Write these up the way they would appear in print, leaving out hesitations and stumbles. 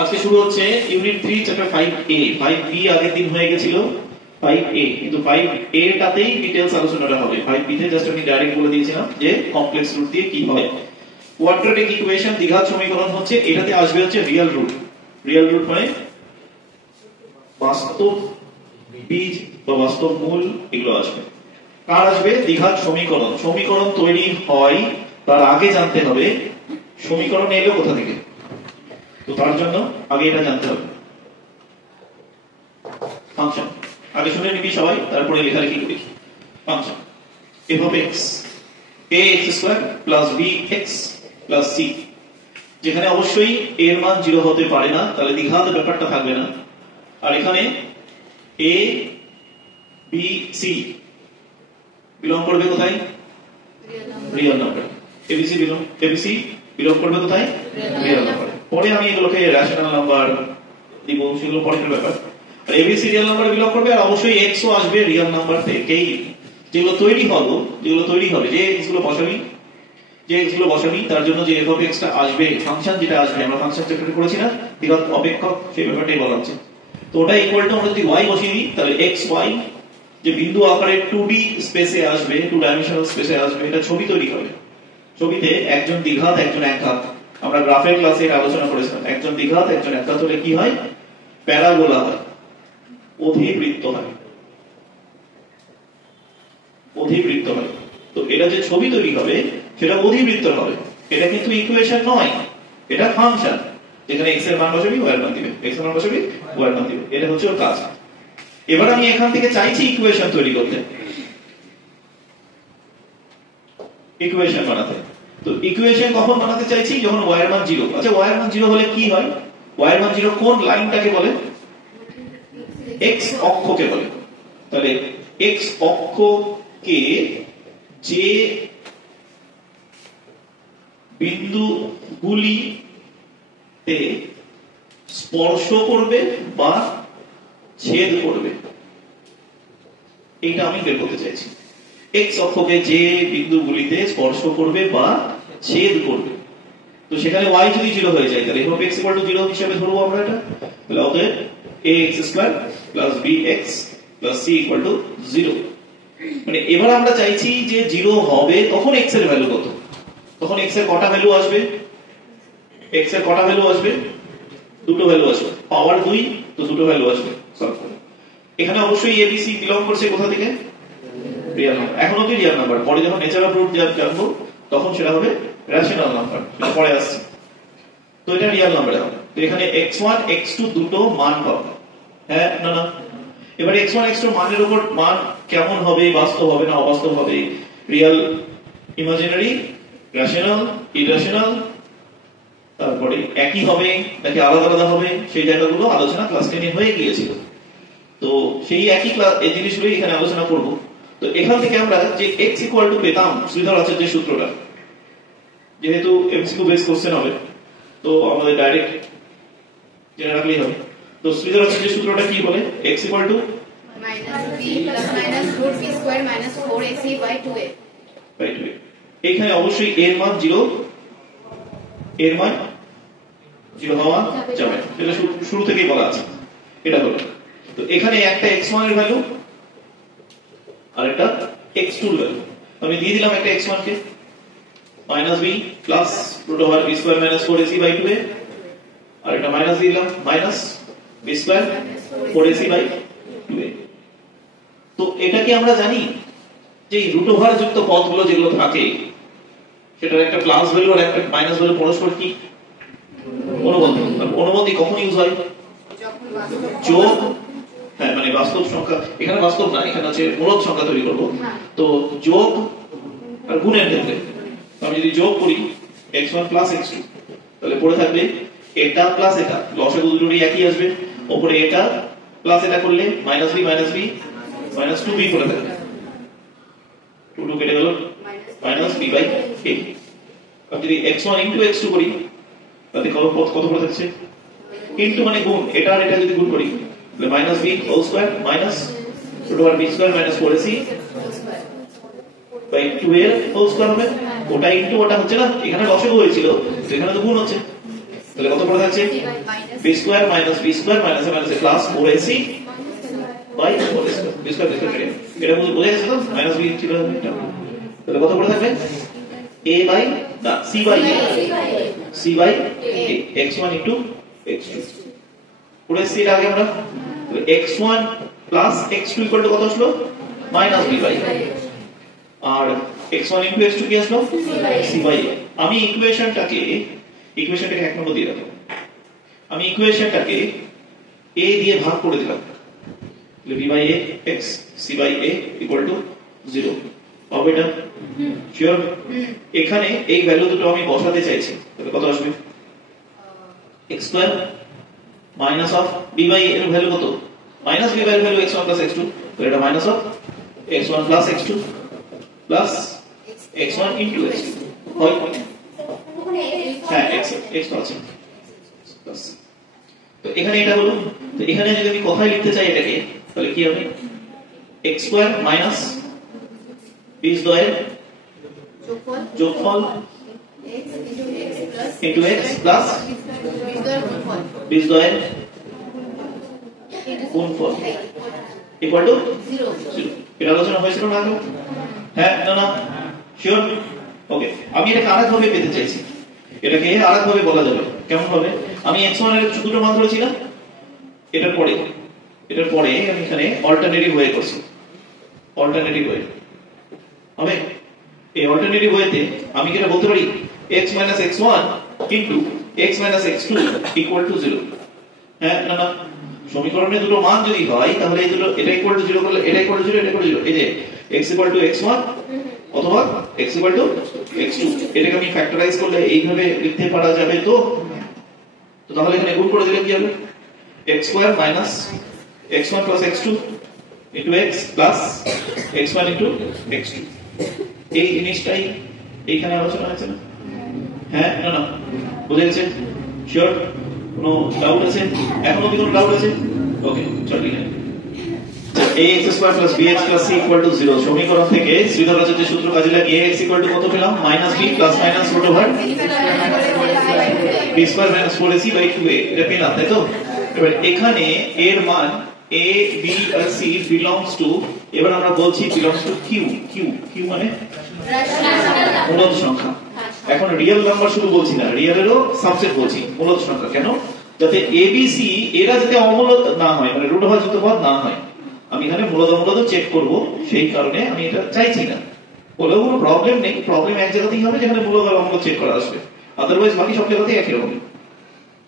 আজকে শুরু হচ্ছে ইউনিট 3 চ্যাপ্টার 5A 5B আগের দিন হয়ে গেছিল 5A কিন্তু 5A টাতেই ডিটেইলস আলোচনাটা হবে 5B তে জাস্ট আমি ডাইরেক্ট বলে দিয়েছিলাম যে কমপ্লেক্স রুট দিয়ে কি হয় কোয়াড্রেটিক ইকুয়েশন দ্বিঘাত সমীকরণ হচ্ছে এটাতে আসবে হচ্ছে রিয়েল রুট মানে বাস্তব বীজ বা বাস্তব মূল এগুলো আসবে কার আসবে দ্বিঘাত সমীকরণ তৈরি হয় তার আগে জানতে হবে সমীকরণ এলো কোথা থেকে তো তার জন্য আগে এটা জানতে হবে ফাংশন আগে শুনে নিবি সবাই তারপরে লেখালেখি করবি function f of x ax² + bx + c যেখানে অবশ্যই a এর মান 0 হতে পারে না তাহলে দ্বিঘাত ব্যাপারটা থাকবে না আর এখানে a b c বিলং করবে কোথায় রিয়েল নাম্বার abc বিলং করবে কোথায় রিয়েল নাম্বার পরে আমি এগুলোকে রেশনাল নাম্বার দিব সেগুলো পরের ব্যাপার আর এবিসি রিয়েল নাম্বার বিলং করবে আর অবশ্যই x ও আসবে রিয়েল নাম্বার থেকেই যেগুলো তৈরি হবে যে x গুলো বসাবি তার জন্য যে f of x টা আসবে ফাংশন যেটা আসবে আমরা ফাংশন চ্যাপ্টারে করেছি না দ্বিঘাত অপেক্ষক সেই ব্যাপারটাই বলা হচ্ছে তো ওটা ইকুয়াল টু আমরা যদি y বসিয়ে দিই তাহলে xy যে বিন্দু আকারে 2D স্পেসে আসবে 2 ডাইমেনশনাল স্পেসে আসবে এটা ছবি তৈরি হবে ছবিতে একজন দ্বিঘাত একজন একঘাত আমরা গ্রাফের ক্লাসে এটা আলোচনা করেছিলাম একজন দ্বিঘাত একজন একঘাত হলে কি হয় প্যারাবোলা হয় অধিবৃত্ত হয় তো এটা যে ছবি তৈরি হবে সেটা অধিবৃত্ত হবে এটা কিন্তু ইকুয়েশন নয় এটা ফাংশন যেখানে x এর মান বসাবি y এর মান দিবে x এর মান বসাবি y এর মান দিবে এটা হচ্ছে ওর কাজ এবার আমি এখান থেকে চাইছি ইকুয়েশন তৈরি করতে ইকুয়েশন বানাতে তো ইকুয়েশন কখন বানাতে চাইছি যখন y এর মান 0 আচ্ছা y এর মান 0 হলে কি হয় y এর মান 0 কোন লাইনটাকে বলে x অক্ষকে বলে তাহলে x অক্ষকে যে বিন্দুগুলিতে স্পর্শ করবে বা ছেদ করবে এইটা আমি বের করতে চাইছি x অক্ষকে যে বিন্দুগুলিতে স্পর্শ করবে বা ছেদ করবে তো সেখানে y যদি 0 হয়ে যায় তাহলে f of x = 0 হিসেবে ধরবো আমরা এটা তাহলে অতএব ax² + bx + c = 0 মানে এবার আমরা চাইছি যে 0 হবে তখন x এর ভ্যালু কত তখন x এর কটা ভ্যালু আসবে দুটো ভ্যালু আসবে পাওয়ার 2 তো দুটো ভ্যালু আসবে সলভ করে এখানে অবশ্যই abc বিলং করছে কোথা থেকে রিয়েল নাম্বার এখন অবধি রিয়েল নাম্বার পরে যখন নেচার অফ রুট জানবো তখন সেটা হবে রেশনাল নাম্বার সেটা পরে আসছে তো এটা রিয়েল নাম্বার হবে তো এখানে x1 x2 দুটো মান পাবো হ্যাঁ না এবারে x1 x2 মানের উপর মান কেমন হবে বাস্তব হবে না অবাস্তব হবে রিয়েল ইমাজিনারি রেশনাল ইরেশনাল তারপরে একই হবে নাকি আলাদা হবে সেই জায়গাগুলো আলোচনা ক্লাস 10 এ হয়ে গিয়েছিল তো সেই একই ক্লাস এই জিনিসগুলো এখানে আলোচনা করব তো এখান থেকে আমরা যে x = পেতাম শ্রীধর আচার্যের সূত্রটা যেহেতু এমসিকিউ বেস কোশ্চেন হবে তো আমাদের ডাইরেক্ট জেনে রাখলেই হবে তো শ্রীধর আচার্যের সূত্রটা কি বলে x = -b + -√b² - 4ac/2a এইখানে অবশ্যই এর মান 0 হওয়া যাবে এটা শুরু থেকেই বলা আছে এটা হলো তো এখানে একটা x1 এর ভ্যালু আর একটা x2 এর ভ্যালু আমি দিয়ে দিলাম একটা x1 কে -b + √b² - 4ac/2a আর এটা মাইনাস দিলাম -b² 4ac/2a তো এটা কি আমরা জানি যে √ যুক্ত পদগুলো যেগুলো থাকে সেটার একটা প্লাস ভ্যালু আর একটা মাইনাস ভ্যালু পরস্পর কি অনুবন্ধী কখন ইউজ হয় যোগ হ্যাঁ মানে বাস্তব সংখ্যা এখানে বাস্তব না এখানে আছে মূলদ সংখ্যা তৈরি করব তো যোগ আর গুণের ক্ষেত্রে আমি যদি যোগ করি x1 + x2 তাহলে পড়ে থাকবে এটা প্লাস এটা লসাগু দুটোরই একই আসবে উপরে এটা প্লাস এটা করলে -b - 2b পড়ে থাকবে 2 কেটে গেল -b/a আমি যদি x1 * x2 করি তাহলে কত পড়ে থাকছে ইনটু মানে গুণ এটা আর এটা যদি গুণ করি তাহলে -b² - √b² - 4ac/2a হবে ওটা ইনটু ওটা হচ্ছে না এখানে লসাগু হয়েছিল তো এখানে তো গুণ হচ্ছে তাহলে কত পড়ে থাকছে b square minus b square minus minus plus 4ac by 4 square b square কেটে এটা বুঝে গেছে তো মাইনাস b ছিল এটা তাহলে কত পড়ে থাকবে a বাই না c by a x1 into x2 পড়ে c এর আগে আমরা x1 plus x2 equal to কত আসলো মাইনাস b বাই আর x1 into x2 কি আসলো c বাই a আমি ইকুয়েশনটাকে এক নম্বর দিয়ে রাখলাম আমি ইকুয়েশনটাকে a দিয়ে ভাগ করে দিলাম তাহলে b by a x c by a equal to 0 হবে এটা শিওর এখানে এই ভ্যালু দুটো আমি বসাতে চাইছি তাহলে কত আসবে x square minus of b by a এর ভ্যালু কত মাইনাস b বাই এর ভ্যালু x1 প্লাস x2 তাহলে এটা minus of x1 plus x2 plus x1 into x2 হয় হ্যাঁ x তো আছে প্লাস তো এখানে এটা হলো তো এখানে যদি আমি কথায় লিখতে চাই এটাকে তাহলে কি হবে x square minus b square যোগফল into x plus b square গুণফল ইকুয়াল টু 0 এটা আলোচনা হয়েছিল না আগে হ্যাঁ না শিওর ওকে আমি এটাকে আরেকভাবে পেতে চাইছি এটাকে আরেকভাবে বলা যাবে কেমন হবে আমি x1 এর দুটো মান ধরেছি না এটার পরে আমি এখানে অল্টারনেটিভ ওয়ে করছি অল্টারনেটিভ ওয়ে হবে এই অল্টারনেটিভ ওয়েতে আমি কি এটা বলতে পারি x x1 into x x2 equal to 0 হ্যাঁ না সমীকরণে দুটো মান যদি হয় তাহলে এই দুটো এটা ইকুয়াল টু 0 করলে এটা ইকুয়াল টু 0 এটা ইকুয়াল টু 0 এই যে x ইকুয়াল টু x1 অথবা x ইকুয়াল টু x2 এটাকে আমি ফ্যাক্টরাইজ করলে এইভাবে লিখতে পারা যাবে তো তাহলে এখানে গুণ করে দিলে কি হবে x square minus x1 plus x2 into x plus x1 into x2 এই জিনিসটাই এইখানে আলোচনা হয়েছে না হ্যাঁ না বুঝে গেছেন শিওর কোনো ডাউট আছে এখনো কি কোনো ডাউট আছে ওকে চল লিখে ax square plus bx plus c equal to 0 সমীকরণ থেকে শ্রীধর যে সূত্র কাজে লাগিয়ে ax ইকুয়াল টু কত পেলাম minus b plus minus root over b square minus 4ac by 2a এটা পেলাম তাই তো এবার এখানে এর মান a b R c belongs to এবার আমরা বলছি belongs to q মানে মূলদ সংখ্যা এখন রিয়েল নাম্বার শুধু বলছি না রিয়েলেরও সাবসেট বলছি মূলদ সংখ্যা কেন যাতে a b c এরা যাতে অমূলদ না হয় মানে রুট ওভার যুক্ত পদ না হয় আমি এখানে মূলদ অমূলদ চেক করব সেই কারণে আমি এটা চাইছি না বলেও কোনো প্রবলেম নেই প্রবলেম এক জায়গাতেই হবে যেখানে মূলদ আর অমূলদ চেক করা আসবে আদারওয়াইজ বাকি সব জায়গাতেই একই রকম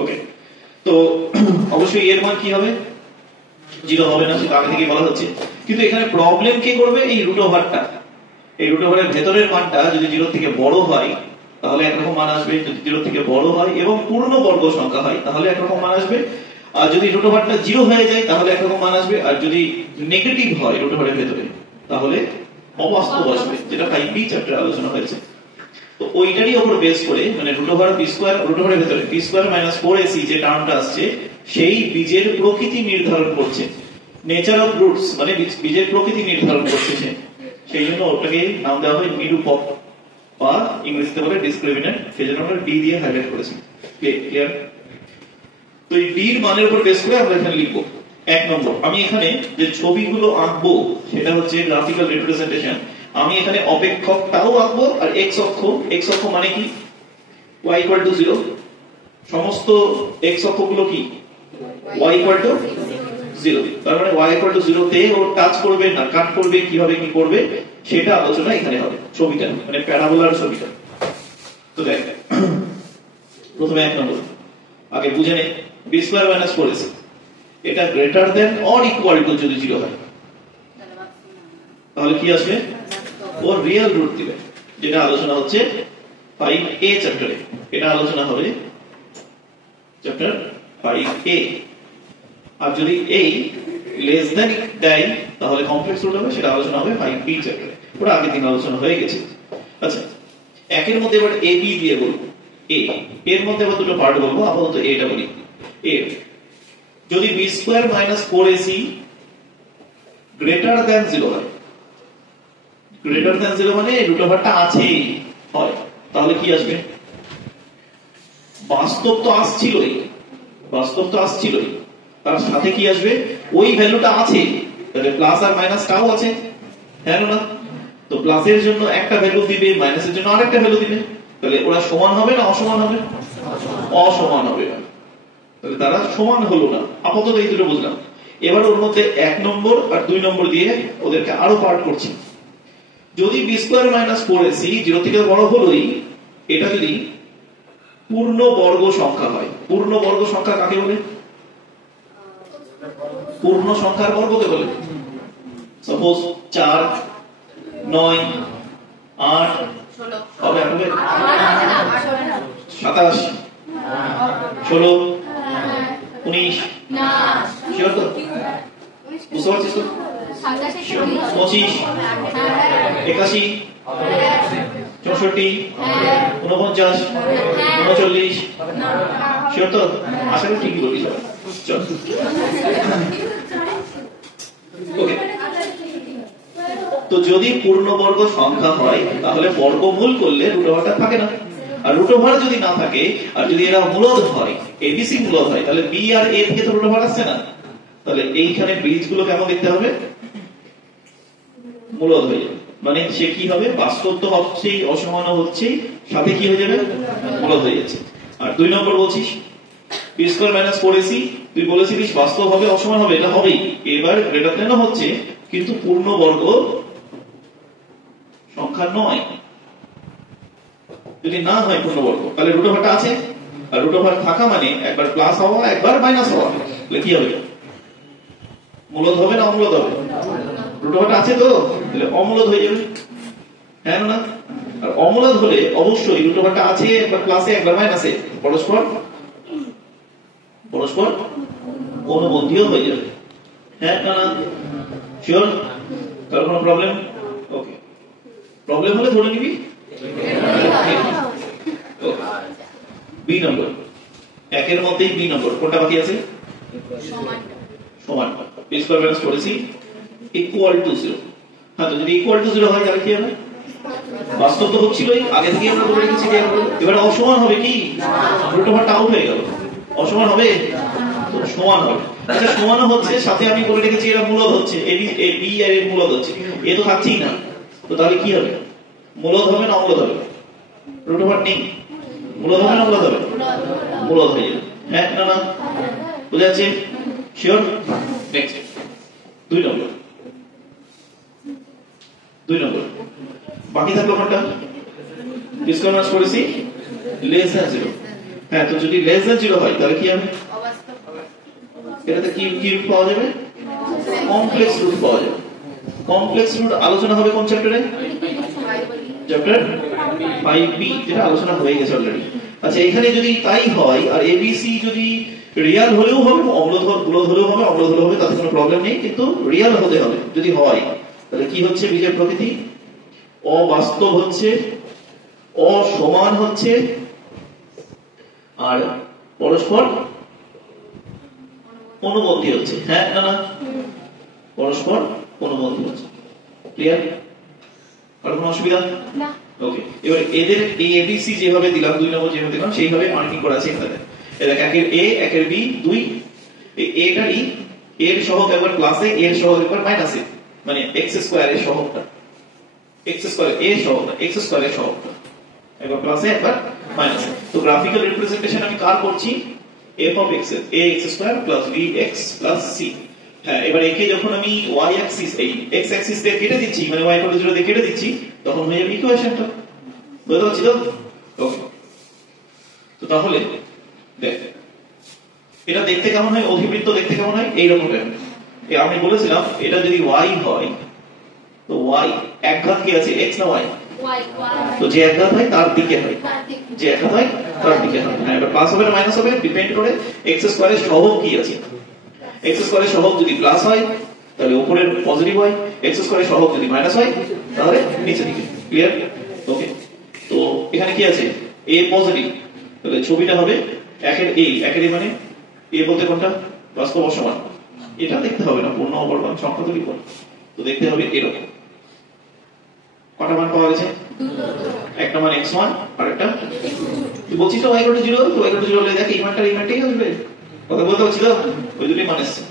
ওকে তো অবশ্যই এর মান কি হবে 0 হবে না সেটা আগে থেকেই বলা হচ্ছে কিন্তু এখানে প্রবলেম কে করবে এই রুট ওভারটা এই রুট ওভারের ভেতরের মানটা যদি 0 থেকে বড় হয় তাহলে একরকম মান আসবে যদি 0 থেকে বড় হয় এবং পূর্ণ বর্গ সংখ্যা হয় তাহলে একরকম মান আসবে আর যদি রুট ওভারটা 0 হয়ে যায় তাহলে একরকম মান আসবে আর যদি নেগেটিভ হয় রুট ওভারের ভেতরে তাহলে অবাস্তব আসবে যেটা 5b চ্যাপ্টারে আলোচনা হয়েছে তো ওইটারই উপর বেস করে মানে root over b square root ওভারের ভেতরে b স্কয়ার মাইনাস 4ac যে টার্মটা আসছে সেই বীজের প্রকৃতি নির্ধারণ করছে নেচার অফ রুটস মানে বীজের প্রকৃতি নির্ধারণ করছে সেই জন্য ওটাকে নাম দেওয়া হয় নিরূপক বা ইংরেজিতে বলে ডিসক্রিমিনেন্ট সেজন্য আমরা ডি দিয়ে হাইলাইট করেছি ক্লিয়ার তো এই ডি এর মানের উপর বেস করে আমরা এখানে লিখব এক নম্বর আমি এখানে যে ছবিগুলো আঁকবো সেটা হচ্ছে গ্রাফিক্যাল রিপ্রেজেন্টেশন আমি এখানে অপেক্ষকটাও আঁকবো আর x অক্ষ মানে কি y = 0 সমস্ত x অক্ষগুলো কি y = 0 তার মানে y = 0 তে ও টাচ করবে না কাট করবে কিভাবে কি করবে সেটা আলোচনা এখানে হবে ছবিটা মানে প্যারাবোলার ছবিটা তো দেখ প্রথমে এক নম্বর আগে বুঝে নে b স্কয়ার মাইনাস 4ac এটা greater than or equal to যদি 0 হয় তাহলে কি আসবে ওর রিয়েল রুট দিবে যেটা আলোচনা হচ্ছে 5a চ্যাপ্টারে এটা আলোচনা হবে চ্যাপ্টার 5a আর যদি a লেস দ্যান দেয় তাহলে কমপ্লেক্স রুট হবে সেটা আলোচনা হবে 5b চ্যাপ্টারে পুরো আগে দিন আলোচনা হয়ে গেছে আচ্ছা একের মধ্যে এবার a b দিয়ে বলবো a এর মধ্যে আবার দুটো পার্ট বলবো আপাতত এটা বলি a যদি b square minus 4ac greater than 0 হয় গ্রেটার দ্যান 0 মানে রুট ওভারটা আছেই হয় তাহলে কি আসবে বাস্তব তো আসছিলই, বাস্তব তো আসছিলই, তার সাথে কি আসবে? ওই ভ্যালুটা আছে, তাহলে প্লাস আর মাইনাস টাও আছে, হ্যাঁ না? তো প্লাসের জন্য একটা ভ্যালু দিবে, মাইনাসের জন্য আরেকটা ভ্যালু দিবে, তাহলে ওরা সমান হবে না অসমান হবে? অসমান হবে। তাহলে তারা সমান হলো না, আপাতত এই দুটো বুঝলাম। এবার ওর মধ্যে 1 নম্বর আর 2 নম্বর দিয়ে ওদেরকে আরো পার্ট করছি। যদি বি স্কোয়ার মাইনাস 4ac 0 থেকে বড় হলোই, এটা যদি পূর্ণ বর্গ সংখ্যা হয়। পূর্ণ বর্গ সংখ্যা কাকে বলে? পূর্ণ সংখ্যার বর্গকে বলে। সাপোজ 4, 9, 8 হবে, 27, 16, 19, শিওর তো? বুঝতে পারছিস তো? 25, 81, 64, 49, 39, শিওর তো? আশা করি ঠিকই বলি সবাই। চল ওকে। তো যদি পূর্ণবর্গ সংখ্যা হয় তাহলে বর্গমূল করলে রুটওভারটা থাকে না, আর রুটওভার যদি না থাকে আর যদি এরা মূলদ হয়, এবিসি মূলদ হয়, তাহলে বি আর এ থেকে তো রুটওভার আসছে না, তাহলে এইখানে ব্রিজ গুলো কেমন দেখতে হবে? মূলদ হয়ে যাবে। মানে সে কি হবে? বাস্তব তো হচ্ছেই, অসমান হচ্ছেই, সাথে কি হয়ে যাবে? মূলদ হয়ে যাচ্ছে। আর 2 নম্বর বলছিস বি স্কয়ার মাইনাস 4ac, তুই বলেছিলিস বাস্তব হবে অসমান হবে, এটা হবেই। এবার গ্রেটার দেন হচ্ছে, কিন্তু পূর্ণবর্গ সংখ্যা নয়। যদি না হয় পূর্ণবর্গ, তাহলে রুটওভারটা আছে, আর রুটওভার থাকা মানে একবার প্লাস হওয়া একবার মাইনাস হওয়া, তাহলে কি হবে? মূলদ হবে না অমূলদ হবে? রুটওভারটা আছে তো, তাহলে অমূলদ হয়ে যাবে, হ্যাঁ না? আর অমূলদ হলে অবশ্যই রুটওভারটা আছে, একবার প্লাসে একবার মাইনাসে, পরস্পর পরস্পর অনুবন্ধীয় হয়ে যাবে, হ্যাঁ না? শিওর? তার কোনো প্রবলেম? ওকে। প্রবলেম হলে ধরে নিবি। বি নম্বর, একের মধ্যেই বি নম্বর কোনটা বাকি আছে? সমান। B square minus 4ac equal to 0। হ্যাঁ, তো যদি ইকুয়াল টু 0 হয় তাহলে কি হবে? বাস্তব তো হচ্ছিলই, আগে থেকে আমরা বলে রেখেছি। এবারে অসমান হবে কি? রুটওভারটা আউট হয়ে গেল, অসমান হবে তো সমান হবে। আচ্ছা, সমান হচ্ছে, সাথে আমি বলে রেখেছি এরা মূলদ হচ্ছে, এ বি আর এর মূলদ হচ্ছে, এ তো থাকছেই না, তো তাহলে কি হবে? মূলদ হবে না অমূলদ হবে? রুটওভার নেই, মূলদ হবে না অমূলদ হবে? মূলদ হয়ে যাবে, হ্যাঁ না? না বুঝা যাচ্ছে? শিওর? নেক্সট 2 নম্বর। 2 নম্বর বাকি থাকলো কোনটা? B square minus 4ac less than 0। হ্যাঁ, তো যদি লেস দ্যান 0 হয় তাহলে কি হবে? এটাতে কি কি রুট পাওয়া যাবে? কমপ্লেক্স রুট পাওয়া যাবে। কমপ্লেক্স রুট আলোচনা হবে কোন চ্যাপ্টারে? চ্যাপ্টার 5b, যেটা আলোচনা হয়ে গেছে অলরেডি। আচ্ছা, এখানে যদি তাই হয়, আর এবিসি যদি রিয়াল হলেও হবে, অমূলদ হলেও হবে, অমূলদ হলেও হবে, তাতে কোনো প্রবলেম নেই, কিন্তু রিয়াল হতে হবে। যদি হয় তাহলে কি হচ্ছে? বীজের প্রকৃতি অবাস্তব হচ্ছে, অসমান হচ্ছে, আর পরস্পর অনুবন্ধী হচ্ছে, হ্যাঁ না? না পরস্পর অনুবন্ধী হচ্ছে। ক্লিয়ার? আর কোনো অসুবিধা? না। ওকে, এবার এদের এই এবিসি যেভাবে দিলাম, 2 নম্বর যেভাবে দিলাম, সেইভাবে মার্কিং করা আছে এখানে। এটা একের এ, একের বি, 2, এই এটারই এর সহগ একবার প্লাসে, এর সহগ একবার মাইনাসে, মানে এক্স স্কয়ার এর সহগটা, এক্স স্কয়ার এর সহগটা, এক্স স্কয়ার এর সহগটা একবার প্লাসে একবার মাইনাসে। তো গ্রাফিক্যাল রিপ্রেজেন্টেশন আমি কার করছি? f of x এর ax square plus bx plus c। হ্যাঁ, এবার একে যখন আমি y অ্যাক্সিস, এই x অ্যাক্সিস দিয়ে কেটে দিচ্ছি, মানে y = 0 দিয়ে কেটে দিচ্ছি, তখন হয়ে যাবে ইকুয়েশনটা। বুঝতে পারছি তো? ওকে, তো তাহলে দেখ এটা দেখতে কেমন হয়? অধিবৃত্ত দেখতে কেমন হয়? এইরকম টাইপ। আমি বলেছিলাম এটা যদি y হয়, তো y একঘাত কি আছে? x না y? তো যে একঘাত হয় তার দিকে হয়, যে একঘাত হয় তার দিকে হয়। হ্যাঁ, এটা প্লাস হবে না মাইনাস হবে, ডিপেন্ড করে x স্কয়ারের সহগ কি আছে। x স্কয়ারের সহগ যদি প্লাস হয় তাহলে উপরের পজিটিভ হয়, x স্কয়ারের সহগ যদি মাইনাস হয় তাহলে নিচের দিকে। ক্লিয়ার? ওকে, তো এখানে কি আছে? a পজিটিভ, তাহলে ছবিটা হবে একের a, একের a মানে a বলতে কোনটা? বাস্তব অসমান। এটা দেখতে হবে না, পূর্ণ অপরমান সংখ্যা তো লিখব, তো দেখতে হবে এরকম। কটা মান পাওয়া গেছে? একটা মান x1 আর একটা বলছি তো y = 0, তো y = 0 হলে দেখ এই মানটাই আসবে। কথা বলতে হচ্ছে তো, ওই দুটোই মান আসছে।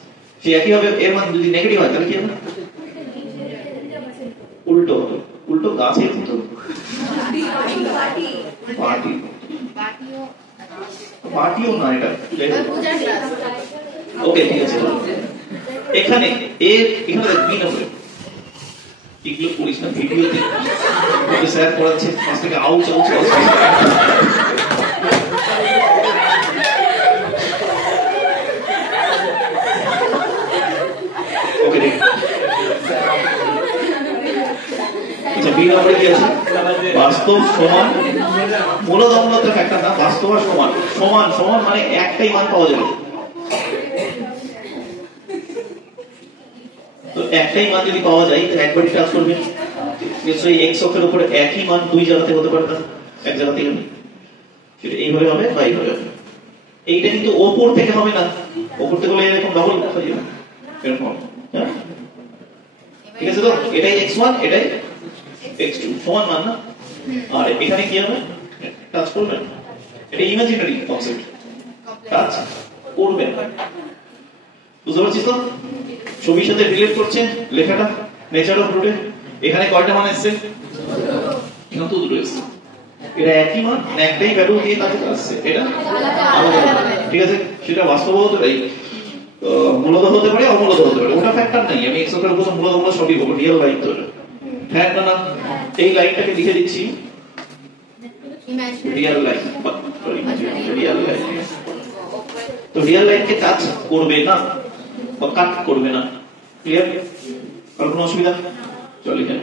সেই একই ভাবে এর মান যদি নেগেটিভ হয় তাহলে কি হবে? উল্টো গাছের মতো পার্টিও না, এটা ওকে ঠিক আছে। এখানে বি নম্বরে এগুলো করিস না ভিডিওতে, স্যার পড়াচ্ছে পাশ থেকে আউচ ওকে দেখ। আচ্ছা বি নম্বরে কি আছে? বাস্তব সমান মূলদ অমূলদ ফ্যাক্টর না, বাস্তব আর সমান মানে একটাই মান পাওয়া যাবে। তো একটাই মান যদি পাওয়া যায় তো একবারই কাজ করবে। নিশ্চয়ই x অক্ষের উপরে একই মান দুই জায়গাতে হতে পারে না, এক জায়গাতেই হবে। সেটা এইভাবে হবে বা এইভাবে হবে। এইটা কিন্তু ওপর থেকে হবে না, ওপর থেকে হলে এরকম ডবল হয়ে যাবে এরকম। হ্যাঁ ঠিক আছে, তো এটাই x1 এটাই x2 সমান মান না। আর এখানে কি হবে? টাচ করবে না, এটা ইমাজিনারি কনসেপ্ট, টাচ করবে না। বুঝতে পারছিস তো? ছবির সাথে রিলেট করছে লেখাটা নেচার অফ রুটে। এখানে কয়টা মান আসছে? এখানে তো দুটো আসছে। এটা একই মান, একটাই ভ্যালু দিয়ে কাছে আসছে, এটা আলাদা। ঠিক আছে, সেটা বাস্তব হতে পারে, মূলত হতে পারে, অমূলত হতে পারে, ওটা ফ্যাক্টর নাই। আমি x অক্ষের উপর মূলত সবই বলবো, রিয়েল লাইন তো ফ্যাক্টর না। এই লাইনটাকে লিখে দিচ্ছি রিয়েল লাইন, তো রিয়েল লাইনকে টাচ করবে না বা কাট করবে না। ক্লিয়ার? আর কোনো অসুবিধা? চল এখানে